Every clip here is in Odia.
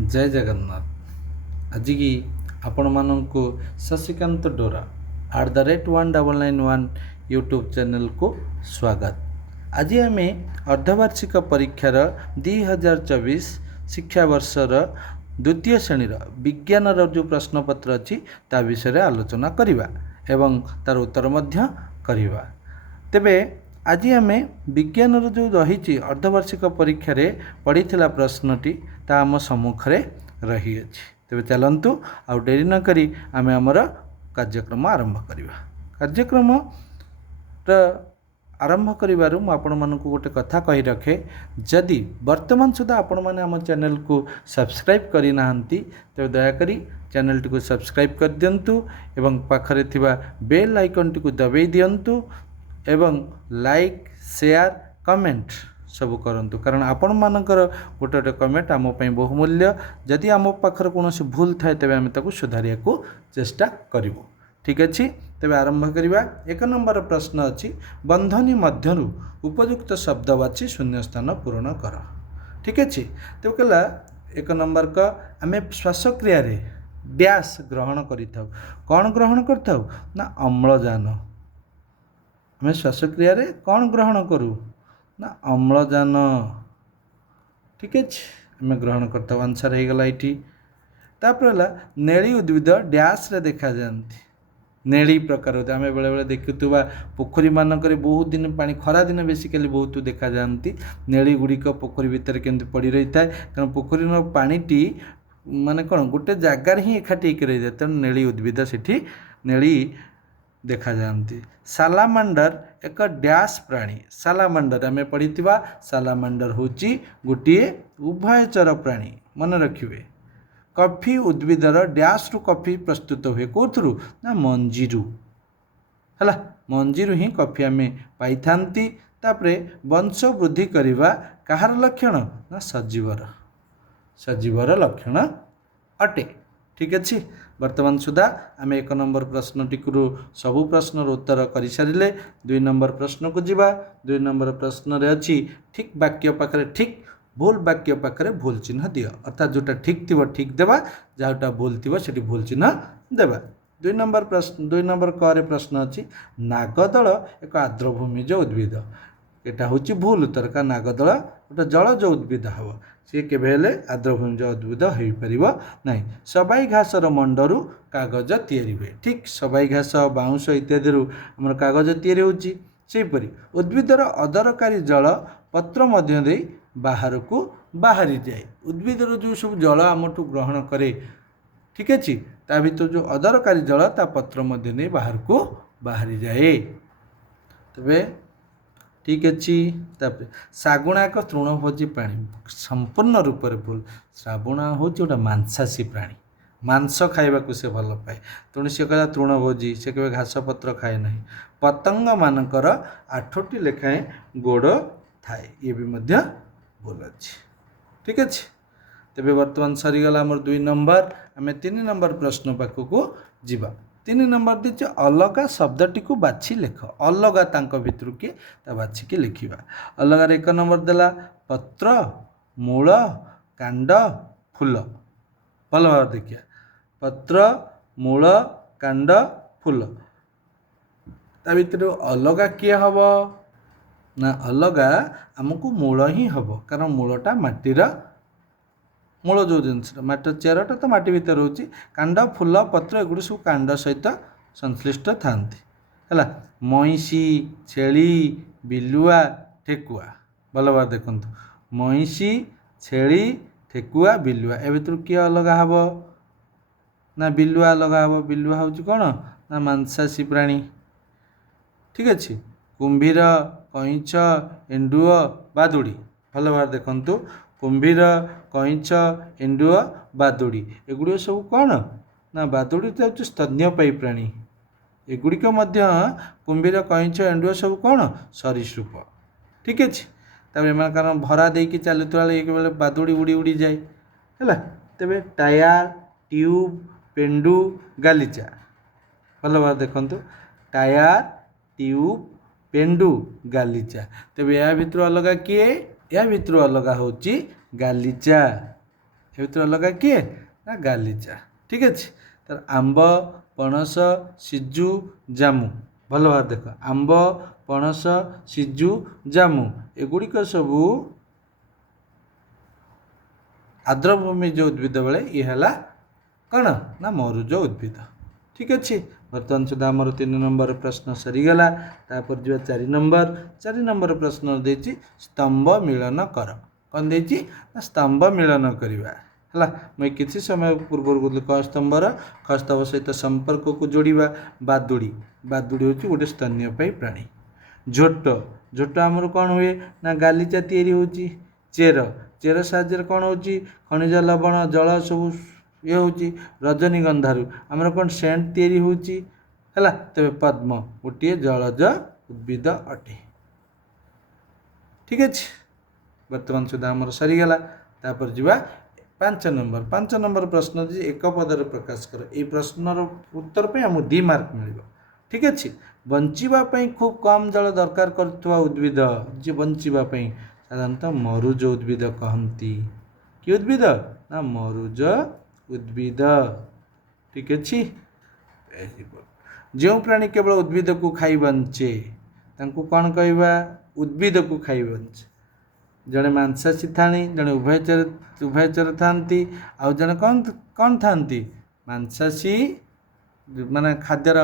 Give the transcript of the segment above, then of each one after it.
जय जगन्नाथ। आज की आपण मानक शशिकांत डोरा @1991 यूट्यूब चैनल को स्वागत। आज आम अर्धवार्षिक परीक्षार 2024 शिक्षा वर्षर द्वितीय श्रेणीर विज्ञान जो प्रश्नपत्र अच्छी ता विषय आलोचना करवा एवं तार उत्तर मध्य करवा। तेबे आज आम विज्ञान जो रही अर्धवार्षिक परीक्षा पड़ी प्रश्नटी ता आम सम्मुखें रही अछि। तेबे चलतु आउ डेरी न करी आम आमर कार्यक्रम आरंभ करवा। कार्यक्रम आरंभ करू आपण मानक गोटे कथा कही रखे, जदि वर्तमान सुधा आपण मैंने आम चैनल को सब्सक्राइब करना तेज दयाकोरी चैनल टी को सब्सक्राइब कर दिंतु एवं पाखरे थिबा बेल आइकन टी को दबाई दिंतु एवं लाइक शेयर कमेंट सब करंतु, कारण आपण मानकर गोटे गोटे कमेंट आम बहुमूल्य। जदि आम पाखर कौन भूल थाए तेज आम ताकू सुधारिया को चेष्टा करूँ। ठीक अच्छे, तेज आरंभ करवा। एक नंबर प्रश्न अच्छी, बंधनी मध्यरु उपयुक्त शब्द बाची शून्य स्थान पूरण कर। ठीक अच्छे, तो कहला एक नंबर का आम श्वासक्रिया डैश ग्रहण करिथाउ। कौन ग्रहण करथाउ ना अम्लजान। आम श्वासक्रिया कौन ग्रहण करूँ ना अम्लजान। ठीक अच्छे, आम ग्रहण करता आंसर हो गला ये। तापर नेली उद्भिद डैश रे देखा जाती। नेली प्रकार आम बेले बेले देखुवा पोखरी मानक बहुत दिन पानी खरा दिन बेसिकली बहुत देखा जाती। नेली गुड़िक पोखरी भितर केमती पड़ी रही था, कारण पोखरी पानीटी माने कौन गोटे जगार ही एकाठी रही जाए, तेणु नेली उद्भिद से नेली देखा जाती। सालामांडर एक डैश प्राणी। सालामांडर आम पढ़ी सालामांडर होची गोटे उभयचर प्राणी, मन रखिए। कॉफी उद्भिदर डैश रु कॉफी प्रस्तुत हुए, कौथरू ना मंजीरू है। मंजीरू ही कॉफी आम पाई थांती। तापरे वंश वृद्धि करवा कहार लक्षण ना सजीवर, सजीवर लक्षण अटे। ठीक अच्छे, वर्तमान सुधा आम एक नंबर प्रश्न टिकु सबु प्रश्न उत्तर कर सारे। दुई नंबर प्रश्न को जीवा। दुई नंबर प्रश्न रे अच्छी ठीक वाक्य पाखरे ठीक, भूल वाक्य पाखरे भूल चिन्ह दियो, अर्थात जोटा ठीक थी ठीक देवा, जोटा भूल थी से भूल चिन्ह देवा। दुई नंबर प्रश्न, दुई नंबर क प्रश्न अच्छी, नागदल एक आर्द्रभूमिज उद्भिद। यहाँ हूँ भूल उत्तर, का नागदल गोटे जलज उद्भिद हम, सी केवे आर्द्रभूमिज उद्भिद हो पार ना। सबाई घासर मंडरू कागज तैयारी हुए। ठीक, सबाई घास बाउंश इत्यादि आम कागज तैयारी होची। सेहीपरि उद्भिदर अदरकारी जल पत्र मध्य दे बाहर को बाहरी जाए। उद्भिदर जो सब जल आमठू ग्रहण करे, ठीक अच्छे, ता भर जो अदरकारी जल ता पत्र मध्य दे बाहर को बाहरी जाए। तबे ठीक अच्छे। शागुणा एक तृणभोजी प्राणी, संपूर्ण रूप से भूल। शागुणा हूँ गोटे मांसाशी प्राणी, मांस खाइबा से भल पाए, तेणु सी कह तृणभोजी, से केवल घास पत्र खाए ना। पतंग मानकर 8टी लेखाएं गोड़ थाए, ये भी मध्य भूल अच्छे। ठीक अच्छे, तेरे बर्तमान सरीगला आमर 2 नंबर। आम 3 नंबर प्रश्न पाखक जीवा। 3 नंबर दीजिए, अलगा शब्दटी को बाछि लेख। अलगा तांक भितर किए ता बाछिकी लिखा। अलगार 1 नंबर देला पत्र, मूल, कांड, फूल। भल भाव देखिए, पत्र, मूल, कांड, फूल। ता भितर अलगा किए हम ना, अलगा आमको मूल ही हम, कारण मूलटा माटीर मूल जो जिनस माटी चेरटा तो माटी भीतर होची। कांड, फूल, पत्र एगुड़ी सब कांड सहित संश्लिष्ट थांती है। महिषी, छेली, बिलुआ, ठेकुआ। भल भाव देखु, महिषी, छेली, ठेकुआ, बिलुआ, ए भर किए अलगा हम ना बिलुआ अलगा हम। बिलुआ हूँ कौन ना मांसाशी प्राणी। ठीक अच्छे, कुंभीर, कईंच, एंडुओ, बादुड़ी। भल भाव देखु, कुंभीर, कईंच, एंडुओ, बादुड़ी एगुड़ सब कौन ना, बादुड़ी तो हूँ स्तन्यपायी प्राणी। एगुड़िक कुंभीर, कईंच, एंडुओ सब कौन सरीसृप। ठीक अच्छे, तब कारण भरा देकी चलुला बेले बादुड़ी उड़ी उड़ी जाए है। तेरे टायर, ट्यूब, पेंडु, गालीचा। भल भाव देखु, टायर, ट्यूब, पेंडु, गालीचा। तेरे या भितर अलगा किए, या भितर अलगा होची गालीचा। ଏ ଭିତରୁ ଅଲଗା କିଏ ନା ଗାଲିଚା। ଠିକ୍ ଅଛି। ତାର ଆମ୍ବ, ପଣସ, ସିଜୁ, ଜାମୁ। ଭଲ ଭାବରେ ଦେଖ, ଆମ୍ବ, ପଣସ, ସିଜୁ, ଜାମୁ ଏଗୁଡ଼ିକ ସବୁ ଆର୍ଦ୍ରଭୂମି ଯେଉଁ ଉଦ୍ଭିଦ ବେଳେ ଇଏ ହେଲା କ'ଣ ନା ମରୁଜ ଉଦ୍ଭିଦ। ଠିକ୍ ଅଛି। ବର୍ତ୍ତମାନ ସୁଦ୍ଧା ଆମର 3 ନମ୍ବର ପ୍ରଶ୍ନ ସରିଗଲା। ତାପରେ ଯିବା 4 ନମ୍ବର। 4 ନମ୍ବର ପ୍ରଶ୍ନ ଦେଇଛି ସ୍ତମ୍ଭ ମିଳନ କର। କ'ଣ ଦେଇଛି ନା ସ୍ତମ୍ଭ ମିଳନ କରିବା ହେଲା। ମୁଁ କିଛି ସମୟ ପୂର୍ବରୁ କହୁଥିଲି କ ସ୍ତମ୍ଭର ଖ ସ୍ତମ୍ଭ ସହିତ ସମ୍ପର୍କକୁ ଯୋଡ଼ିବା। ବାଦୁଡ଼ି, ବାଦୁଡ଼ି ହେଉଛି ଗୋଟେ ସ୍ତନ୍ୟପାୟୀ ପ୍ରାଣୀ। ଝୋଟ, ଝୋଟ ଆମର କ'ଣ ହୁଏ ନା ଗାଲିଚା ତିଆରି ହେଉଛି। ଚେର, ଚେର ସାହାଯ୍ୟରେ କ'ଣ ହେଉଛି ଖଣିଜ ଲବଣ ଜଳ ସବୁ ଇଏ ହେଉଛି। ରଜନୀଗନ୍ଧାରୁ ଆମର କ'ଣ ସେଣ୍ଟ ତିଆରି ହେଉଛି ହେଲା। ତେବେ ପଦ୍ମ ଗୋଟିଏ ଜଳଜ ଉଦ୍ଭିଦ ଅଟେ। ଠିକ୍ ଅଛି। ବର୍ତ୍ତମାନ ସୁଦ୍ଧା ଆମର ସରିଗଲା। ତାପରେ ଯିବା 5 ନମ୍ବର। 5 ନମ୍ବର ପ୍ରଶ୍ନ ଅଛି ଏକ ପଦରେ ପ୍ରକାଶ କର। ଏଇ ପ୍ରଶ୍ନର ଉତ୍ତର ପାଇଁ ଆମକୁ 2 ମାର୍କ ମିଳିବ। ଠିକ୍ ଅଛି। ବଞ୍ଚିବା ପାଇଁ ଖୁବ୍ କମ୍ ଜଳ ଦରକାର କରୁଥିବା ଉଦ୍ଭିଦ, ଯିଏ ବଞ୍ଚିବା ପାଇଁ ସାଧାରଣତଃ ମରୁଜ ଉଦ୍ଭିଦ କହନ୍ତି। କି ଉଦ୍ଭିଦ ନା ମରୁଜ ଉଦ୍ଭିଦ। ଠିକ୍ ଅଛି। ଯେଉଁ ପ୍ରାଣୀ କେବଳ ଉଦ୍ଭିଦକୁ ଖାଇ ବଞ୍ଚେ ତାଙ୍କୁ କ'ଣ କହିବା ଉଦ୍ଭିଦକୁ ଖାଇ ବଞ୍ଚେ। ଜଣେ ମାଂସାଶୀ ଥାନ୍ତି, ଜଣେ ଉଭୟଚର ଥାନ୍ତି, ଆଉ ଜଣେ କ'ଣ ଥାନ୍ତି ମାଂସାଶୀ ମାନେ ଖାଦ୍ୟର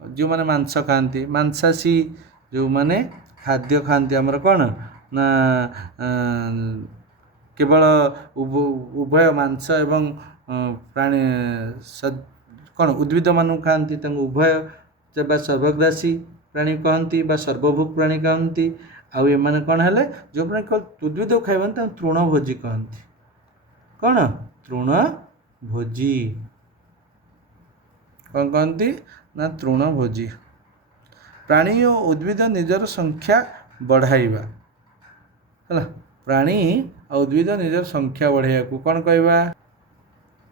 ଯେଉଁମାନେ ମାଂସ ଖାଆନ୍ତି, ମାଂସାଶୀ ଯେଉଁମାନେ ଖାଦ୍ୟ ଖାଆନ୍ତି ଆମର କ'ଣ ନା କେବଳ ଉଭୟ ମାଂସ ଏବଂ ପ୍ରାଣୀ କ'ଣ ଉଦ୍ଭିଦମାନଙ୍କୁ ଖାଆନ୍ତି, ତାଙ୍କୁ ଉଭୟ ବା ସର୍ବଗ୍ରାସୀ ପ୍ରାଣୀ କହନ୍ତି ବା ସର୍ବଭୂକ ପ୍ରାଣୀ କହନ୍ତି। ଆଉ ଏମାନେ କ'ଣ ହେଲେ ଯେଉଁ ପ୍ରାଣୀ ଉଦ୍ଭିଦକୁ ଖାଇବନି ତାଙ୍କୁ ତୃଣଭୋଜୀ କହନ୍ତି। କ'ଣ ତୃଣଭୋଜୀ କ'ଣ କହନ୍ତି ନା ତୃଣଭୋଜୀ। ପ୍ରାଣୀ ଓ ଉଦ୍ଭିଦ ନିଜର ସଂଖ୍ୟା ବଢ଼ାଇବା ହେଲା। ପ୍ରାଣୀ ଆଉ ଉଦ୍ଭିଦ ନିଜର ସଂଖ୍ୟା ବଢ଼ାଇବାକୁ କ'ଣ କହିବା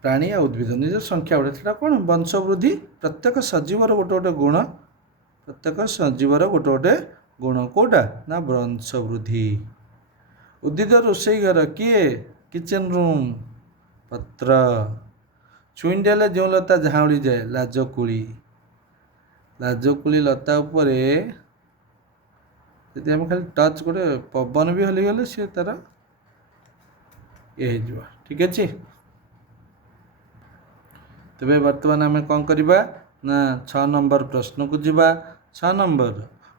ପ୍ରାଣୀ ଆଉ ଉଦ୍ଭିଦ ନିଜର ସଂଖ୍ୟା ବଢ଼ାଇବା ସେଟା କ'ଣ ବଂଶ ବୃଦ୍ଧି। ପ୍ରତ୍ୟେକ ସଜୀବର ଗୋଟେ ଗୋଟେ ଗୁଣ, ପ୍ରତ୍ୟେକ ସଜୀବର ଗୋଟେ ଗୋଟେ ଗୁଣ କେଉଁଟା ନା ବଂଶ ବୃଦ୍ଧି। ଉଦ୍ଭିଦ ରୋଷେଇ ଘର କିଏ କିଚେନ୍ ରୁମ୍। ପତ୍ର, ଛୁଇଁ ଦେଲେ ଯେଉଁ ଲତା ଝାଉଁଳି ଯାଏ ଲାଜକୁଳି। ଲାଜକୁଳି ଲତା ଉପରେ ଯଦି ଆମେ ଖାଲି ଟଚ୍ ଗୋଟେ ପବନ ବି ହଲିଗଲେ ସିଏ ତାର ଇଏ ହେଇଯିବ। ଠିକ୍ ଅଛି। ତେବେ ବର୍ତ୍ତମାନ ଆମେ କ'ଣ କରିବା ନା 6 ନମ୍ବର ପ୍ରଶ୍ନକୁ ଯିବା। 6 ନମ୍ବର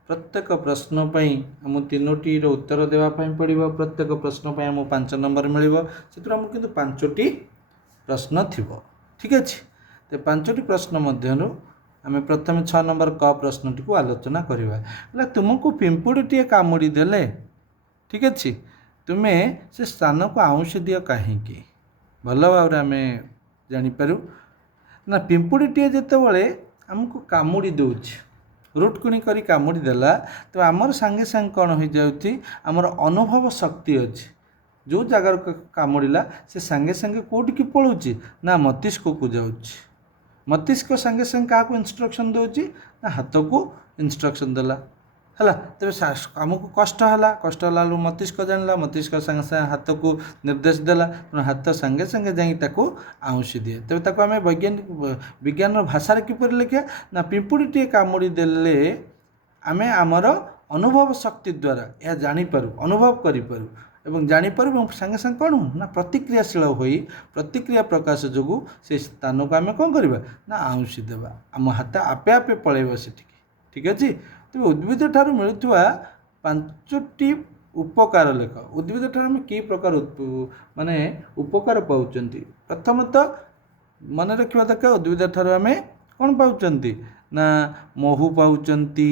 ପ୍ରତ୍ୟେକ ପ୍ରଶ୍ନ ପାଇଁ ଆମକୁ 3ଟିର ଉତ୍ତର ଦେବା ପାଇଁ ପଡ଼ିବ। ପ୍ରତ୍ୟେକ ପ୍ରଶ୍ନ ପାଇଁ ଆମକୁ 5 ନମ୍ବର ମିଳିବ। ସେଥିରୁ ଆମକୁ କିନ୍ତୁ 5ଟି ପ୍ରଶ୍ନ ଥିବ। ଠିକ୍ ଅଛି। ତ 5ଟି ପ୍ରଶ୍ନ ମଧ୍ୟରୁ ଆମେ ପ୍ରଥମେ 6 ନମ୍ବର କ ପ୍ରଶ୍ନଟିକୁ ଆଲୋଚନା କରିବା। ହେଲେ ତୁମକୁ ପିମ୍ପୁଡ଼ିଟିଏ କାମୁଡ଼ି ଦେଲେ, ଠିକ୍ ଅଛି, ତୁମେ ସେ ସ୍ଥାନକୁ ଆଉଁସି ଦିଅ କାହିଁକି। ଭଲ ଭାବରେ ଆମେ ଜାଣିପାରୁ ନା ପିମ୍ପୁଡ଼ିଟିଏ ଯେତେବେଳେ ଆମକୁ କାମୁଡ଼ି ଦେଉଛି, ରୁଟକୁଣି କରି କାମୁଡ଼ି ଦେଲା, ତ ଆମର ସାଙ୍ଗେ ସାଙ୍ଗେ କ'ଣ ହୋଇଯାଉଛି ଆମର ଅନୁଭବ ଶକ୍ତି ଅଛି। ଯେଉଁ ଜାଗାରୁ କାମୁଡ଼ିଲା ସେ ସାଙ୍ଗେ ସାଙ୍ଗେ କେଉଁଠିକି ପଳାଉଛି ନା ମସ୍ତିଷ୍କକୁ ଯାଉଛି। ମସ୍ତିଷ୍କ ସାଙ୍ଗେ ସାଙ୍ଗେ କାହାକୁ ଇନଷ୍ଟ୍ରକ୍ସନ୍ ଦେଉଛି ନା ହାତକୁ ଇନଷ୍ଟ୍ରକ୍ସନ୍ ଦେଲା ହେଲା। ତେବେ ଆମକୁ କଷ୍ଟ ହେଲା ବେଳକୁ ମସ୍ତିଷ୍କ ଜାଣିଲା, ମସ୍ତିଷ୍କ ସାଙ୍ଗେ ସାଙ୍ଗେ ହାତକୁ ନିର୍ଦ୍ଦେଶ ଦେଲା, ତେଣୁ ହାତ ସାଙ୍ଗେ ସାଙ୍ଗେ ଯାଇକି ତାକୁ ଆଉଁସି ଦିଏ। ତେବେ ତାକୁ ଆମେ ବିଜ୍ଞାନର ଭାଷାରେ କିପରି ଲେଖିବା ନା ପିମ୍ପୁଡ଼ିଟିଏ କାମୁଡ଼ି ଦେଲେ ଆମେ ଆମର ଅନୁଭବ ଶକ୍ତି ଦ୍ୱାରା ଏହା ଜାଣିପାରୁ, ଅନୁଭବ କରିପାରୁ ଏବଂ ଜାଣିପାରୁ ଏବଂ ସାଙ୍ଗେ ସାଙ୍ଗେ କ'ଣ ନା ପ୍ରତିକ୍ରିୟାଶୀଳ ହୋଇ ପ୍ରତିକ୍ରିୟା ପ୍ରକାଶ ଯୋଗୁଁ ସେ ସ୍ଥାନକୁ ଆମେ କ'ଣ କରିବା ନା ଆଉଁସି ଦେବା। ଆମ ହାତ ଆପେ ଆପେ ପଳାଇବ ସେଠିକି। ଠିକ୍ ଅଛି। ତେବେ ଉଦ୍ଭିଦ ଠାରୁ ମିଳୁଥିବା 5ଟି ଉପକାର ଲେଖ। ଉଦ୍ଭିଦ ଠାରୁ ଆମେ କି ପ୍ରକାର ମାନେ ଉପକାର ପାଉଛନ୍ତି। ପ୍ରଥମତଃ ମନେ ରଖିବା ଦରକାର ଉଦ୍ଭିଦ ଠାରୁ ଆମେ କ'ଣ ପାଉଛନ୍ତି ନା ମହୁ ପାଉଛନ୍ତି,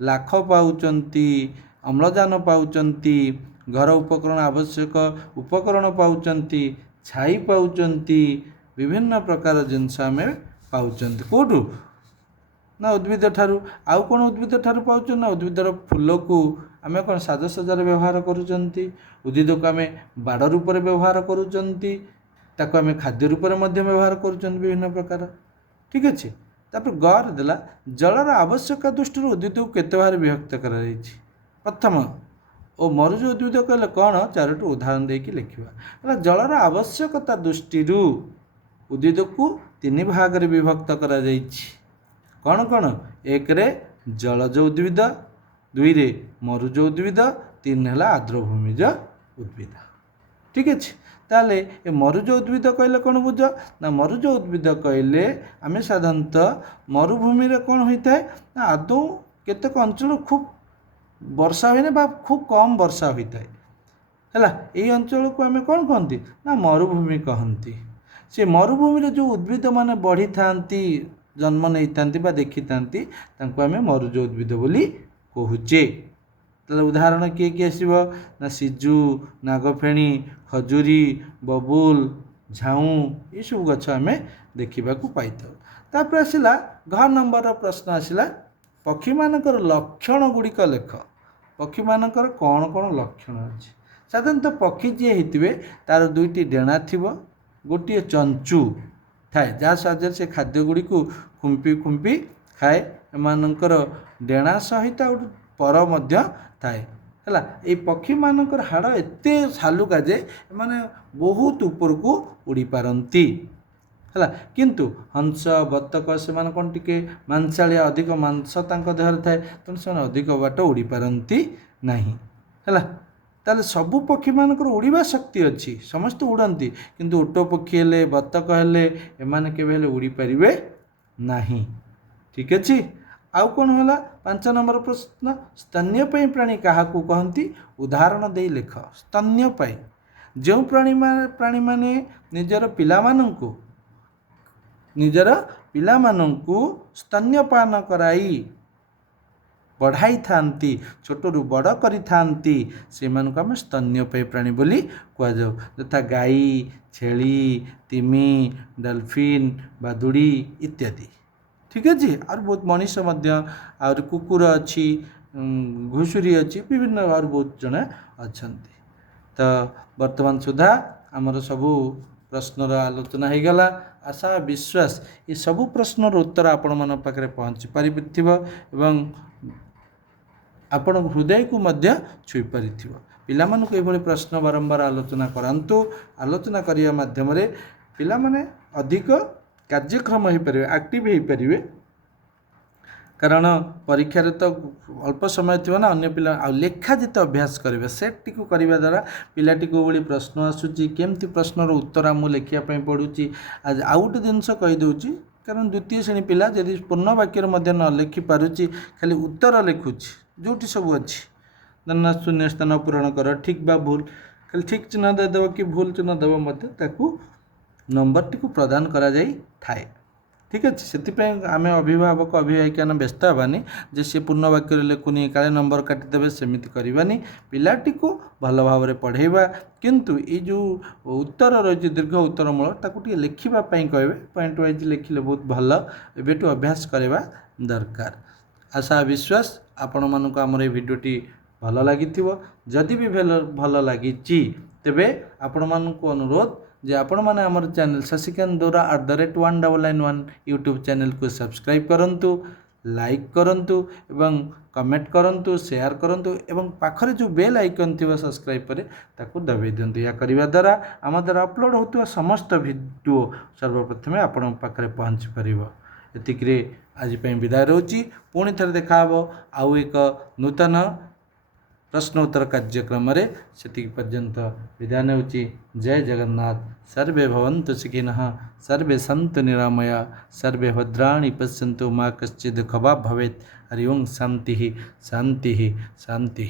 ଲାଖ ପାଉଛନ୍ତି, ଅମ୍ଳଜାନ ପାଉଛନ୍ତି, ଘର ଉପକରଣ ଆବଶ୍ୟକ ଉପକରଣ ପାଉଛନ୍ତି, ଛାଇ ପାଉଛନ୍ତି, ବିଭିନ୍ନ ପ୍ରକାର ଜିନିଷ ଆମେ ପାଉଛନ୍ତି। କେଉଁଠୁ ନା ଉଦ୍ଭିଦ ଠାରୁ। ଆଉ କ'ଣ ଉଦ୍ଭିଦ ଠାରୁ ପାଉଛନ୍ତି ନା ଉଦ୍ଭିଦର ଫୁଲକୁ ଆମେ କ'ଣ ସାଜସଜ୍ଜାରେ ବ୍ୟବହାର କରୁଛନ୍ତି, ଉଦ୍ଭିଦକୁ ଆମେ ବାଡ଼ ରୂପରେ ବ୍ୟବହାର କରୁଛନ୍ତି, ତାକୁ ଆମେ ଖାଦ୍ୟ ରୂପରେ ମଧ୍ୟ ବ୍ୟବହାର କରୁଛନ୍ତି ବିଭିନ୍ନ ପ୍ରକାର। ଠିକ୍ ଅଛି। ତାପରେ ଗର ଦେଲା ଜଳର ଆବଶ୍ୟକତା ଦୃଷ୍ଟିରୁ ଉଦ୍ଭିଦକୁ କେତେ ଭାବରେ ବିଭକ୍ତ କରାଯାଇଛି। ପ୍ରଥମ ଓ ମରୁଜ ଉଦ୍ଭିଦ କହିଲେ କ'ଣ ଚାରୋଟି ଉଦାହରଣ ଦେଇକି ଲେଖିବା। ହେଲା ଜଳର ଆବଶ୍ୟକତା ଦୃଷ୍ଟିରୁ ଉଦ୍ଭିଦକୁ 3 ଭାଗରେ ବିଭକ୍ତ କରାଯାଇଛି। କ'ଣ କ'ଣ? 1ରେ ଜଳଜ ଉଦ୍ଭିଦ, 2ରେ ମରୁଜ ଉଦ୍ଭିଦ, 3 ହେଲା ଆର୍ଦ୍ରଭୂମିଜ ଉଦ୍ଭିଦ। ଠିକ୍ ଅଛି। ତାହେଲେ ଏ ମରୁଜ ଉଦ୍ଭିଦ କହିଲେ କ'ଣ ବୁଝ ନା ମରୁଜ ଉଦ୍ଭିଦ କହିଲେ ଆମେ ସାଧାରଣତଃ ମରୁଭୂମିରେ କ'ଣ ହୋଇଥାଏ ନା ଆଦୌ କେତେକ ଅଞ୍ଚଳ ଖୁବ୍ ବର୍ଷା ହୁଏନି ବା ଖୁବ୍ କମ୍ ବର୍ଷା ହୋଇଥାଏ। ହେଲା ଏଇ ଅଞ୍ଚଳକୁ ଆମେ କ'ଣ କହନ୍ତି ନା ମରୁଭୂମି କହନ୍ତି। ସେ ମରୁଭୂମିରେ ଯେଉଁ ଉଦ୍ଭିଦମାନେ ବଢ଼ିଥାନ୍ତି, ଜନ୍ମ ନେଇଥାନ୍ତି ବା ଦେଖିଥାନ୍ତି ତାଙ୍କୁ ଆମେ ମରୁଜ ଉଦ୍ଭିଦ ବୋଲି କହୁଛେ। ତାହେଲେ ଉଦାହରଣ କିଏ କିଏ ଆସିବ ନା ସିଜୁ, ନାଗଫେଣି, ଖଜୁରୀ, ବବୁଲ, ଝାଉଁ ଏସବୁ ଗଛ ଆମେ ଦେଖିବାକୁ ପାଇଥାଉ। ତାପରେ ଆସିଲା ଘ ନମ୍ବରର ପ୍ରଶ୍ନ ଆସିଲା ପକ୍ଷୀମାନଙ୍କର ଲକ୍ଷଣ ଗୁଡ଼ିକ ଲେଖ। ପକ୍ଷୀମାନଙ୍କର କ'ଣ କ'ଣ ଲକ୍ଷଣ ଅଛି? ସାଧାରଣତଃ ପକ୍ଷୀ ଯିଏ ହେଇଥିବେ ତା'ର 2ଟି ଡେଣା ଥିବ, ଗୋଟିଏ ଚଞ୍ଚୁ ଥାଏ ଯାହା ସାହାଯ୍ୟରେ ସେ ଖାଦ୍ୟ ଗୁଡ଼ିକୁ ଖୁମ୍ପି ଖୁମ୍ପି ଖାଏ। ଏମାନଙ୍କର ଡେଣା ସହିତ ଗୋଟେ ପର ମଧ୍ୟ ଥାଏ। ହେଲା ଏଇ ପକ୍ଷୀମାନଙ୍କର ହାଡ଼ ଏତେ ହାଲୁକା ଯେ ଏମାନେ ବହୁତ ଉପରକୁ ଉଡ଼ି ପାରନ୍ତି। ହେଲା କିନ୍ତୁ ହଂସ, ବତକ ସେମାନେ କ'ଣ ଟିକେ ମାଂସାଳିଆ, ଅଧିକ ମାଂସ ତାଙ୍କ ଦେହରେ ଥାଏ, ତେଣୁ ସେମାନେ ଅଧିକ ବାଟ ଉଡ଼ି ପାରନ୍ତି ନାହିଁ। ହେଲା ତାହେଲେ ସବୁ ପକ୍ଷୀମାନଙ୍କର ଉଡ଼ିବା ଶକ୍ତି ଅଛି, ସମସ୍ତେ ଉଡ଼ନ୍ତି, କିନ୍ତୁ ଓଟ ପକ୍ଷୀ ହେଲେ, ବତକ ହେଲେ ଏମାନେ କେବେ ହେଲେ ଉଡ଼ିପାରିବେ ନାହିଁ। ଠିକ୍ ଅଛି। ଆଉ କ'ଣ ହେଲା 5 ନମ୍ବର ପ୍ରଶ୍ନ ସ୍ତନ୍ୟପାୟୀ ପ୍ରାଣୀ କାହାକୁ କହନ୍ତି? ଉଦାହରଣ ଦେଇ ଲେଖ। ସ୍ତନ୍ୟପାୟୀ ଯେଉଁ ପ୍ରାଣୀମାନେ ନିଜର ପିଲାମାନଙ୍କୁ ସ୍ତନ୍ୟପାନ କରାଇ ବଢ଼ାଇଥାନ୍ତି, ଛୋଟରୁ ବଡ଼ କରିଥାନ୍ତି, ସେମାନଙ୍କୁ ଆମେ ସ୍ତନ୍ୟପାୟୀ ପ୍ରାଣୀ ବୋଲି କୁହାଯାଉ। ଯଥା ଗାଈ, ଛେଳି, ତିମି, ଡଲଫିନ୍, ବାଦୁଡ଼ି ଇତ୍ୟାଦି। ଠିକ୍ ଅଛି। ଆହୁରି ବହୁତ ମଣିଷ ମଧ୍ୟ, ଆହୁରି କୁକୁର ଅଛି, ଘୁଷୁରୀ ଅଛି, ବିଭିନ୍ନ ଆହୁରି ବହୁତ ଜଣ ଅଛନ୍ତି। ତ ବର୍ତ୍ତମାନ ସୁଦ୍ଧା ଆମର ସବୁ ପ୍ରଶ୍ନର ଆଲୋଚନା ହୋଇଗଲା। ଆଶା ବିଶ୍ୱାସ ଏ ସବୁ ପ୍ରଶ୍ନର ଉତ୍ତର ଆପଣମାନଙ୍କ ପାଖରେ ପହଞ୍ଚି ପାରିଥିବ ଏବଂ ଆପଣଙ୍କ ହୃଦୟକୁ ମଧ୍ୟ ଛୁଇଁ ପାରିଥିବ। ପିଲାମାନଙ୍କୁ ଏଭଳି ପ୍ରଶ୍ନ ବାରମ୍ବାର ଆଲୋଚନା କରାନ୍ତୁ। ଆଲୋଚନା କରିବା ମାଧ୍ୟମରେ ପିଲାମାନେ ଅଧିକ କାର୍ଯ୍ୟକ୍ଷମ ହୋଇପାରିବେ, ଆକ୍ଟିଭ୍ ହୋଇପାରିବେ। କାରଣ ପରୀକ୍ଷାରେ ତ ଅଳ୍ପ ସମୟ ଥିବ ନା, ଅନ୍ୟ ପିଲା ଆଉ ଲେଖା ଯେତେ ଅଭ୍ୟାସ କରିବେ ସେଟିକୁ କରିବା ଦ୍ୱାରା ପିଲାଟିକୁ ଭଳି ପ୍ରଶ୍ନ ଆସୁଛି, କେମିତି ପ୍ରଶ୍ନର ଉତ୍ତର ଆମକୁ ଲେଖିବା ପାଇଁ ପଡ଼ୁଛି। ଆଉ ଗୋଟେ ଜିନିଷ କହିଦେଉଛି, କାରଣ 2ୟ ଶ୍ରେଣୀ ପିଲା ଯଦି ପୂର୍ଣ୍ଣ ବାକ୍ୟରେ ମଧ୍ୟ ନ ଲେଖିପାରୁଛି, ଖାଲି ଉତ୍ତର ଲେଖୁଛି ଯେଉଁଠି ସବୁ ଅଛି ନା ଶୂନ୍ୟ ସ୍ଥାନ ପୂରଣ କର, ଠିକ୍ ବା ଭୁଲ, ଖାଲି ଠିକ୍ ଚିହ୍ନ ଦେଇଦେବ କି ଭୁଲ ଚିହ୍ନ ଦେବ, ମଧ୍ୟ ତାକୁ ନମ୍ବରଟିକୁ ପ୍ରଦାନ କରାଯାଇଥାଏ। ଠିକ୍ ଅଛି। ସେଥିପାଇଁ ଆମେ ଅଭିଭାବକ ଅଭିଭାବିକାମାନେ ବ୍ୟସ୍ତ ହେବାନି ଯେ ସେ ପୂର୍ଣ୍ଣ ବାକ୍ୟରେ ଲେଖୁନି କାଳେ ନମ୍ବର କାଟିଦେବେ, ସେମିତି କରିବାନି। ପିଲାଟିକୁ ଭଲ ଭାବରେ ପଢ଼େଇବା, କିନ୍ତୁ ଏଇ ଯେଉଁ ଉତ୍ତର ରହିଛି ଦୀର୍ଘ ଉତ୍ତରମୂଳ ତାକୁ ଟିକେ ଲେଖିବା ପାଇଁ କହିବେ, ପଏଣ୍ଟ ୱାଇଜ୍ ଲେଖିଲେ ବହୁତ ଭଲ। ଏବେଠୁ ଅଭ୍ୟାସ କରିବା ଦରକାର। ଆଶା ବିଶ୍ୱାସ ଆପଣମାନଙ୍କୁ ଆମର এই ଭିଡ଼ିଓଟି ଭଲ ଲାଗିଥିବ। ଯଦି ବି ଭଲ ଲାଗିଛି ତେବେ ଆପଣମାନଙ୍କୁ ଅନୁରୋଧ ଯେ ଆପଣମାନେ ଆମର ଚ୍ୟାନେଲ୍ ଶଶିକାନ୍ତ ଦୌରା @199 ୟୁଟ୍ୟୁବ୍ ଚ୍ୟାନେଲ୍କୁ ସବସ୍କ୍ରାଇବ୍ କରନ୍ତୁ, ଲାଇକ୍ କରନ୍ତୁ ଏବଂ କମେଣ୍ଟ କରନ୍ତୁ, ସେୟାର କରନ୍ତୁ ଏବଂ ପାଖରେ ଯେଉଁ ବେଲ୍ ଆଇକନ୍ ଥିବ ସବସ୍କ୍ରାଇବ୍ ପରେ ତାକୁ ଦବାଇ ଦିଅନ୍ତୁ। ଏହା କରିବା ଦ୍ୱାରା ଆମ ଦ୍ୱାରା ଅପଲୋଡ଼ ହେଉଥିବା ସମସ୍ତ ଭିଡ଼ିଓ ସର୍ବପ୍ରଥମେ ଆପଣଙ୍କ ପାଖରେ ପହଞ୍ଚି ପାରିବ। ଏତିକିରେ ଆଜି ପାଇଁ ବିଦାୟ ରହୁଛି। ପୁଣି ଥରେ ଦେଖା ହେବ ଆଉ ଏକ ନୂତନ ପ୍ରଶ୍ନ ଉତ୍ତର କାର୍ଯ୍ୟକ୍ରମରେ। ସେତିକି ପର୍ଯ୍ୟନ୍ତ ବିଦାୟ ନେଉଛି। ଜୟ ଜଗନ୍ନାଥ। ସର୍ବେ ଭବନ୍ତୁ ସୁଖିନଃ, ସର୍ବେ ସନ୍ତୁ ନିରାମୟା, ସର୍ବେ ଭଦ୍ରାଣି ପଶ୍ୟନ୍ତୁ ମା କଶ୍ଚିଦ୍ ଦୁଃଖ ବା ଭବେତ୍। ହରି ଓಂ ଶାନ୍ତି ଶାନ୍ତି ଶାନ୍ତି।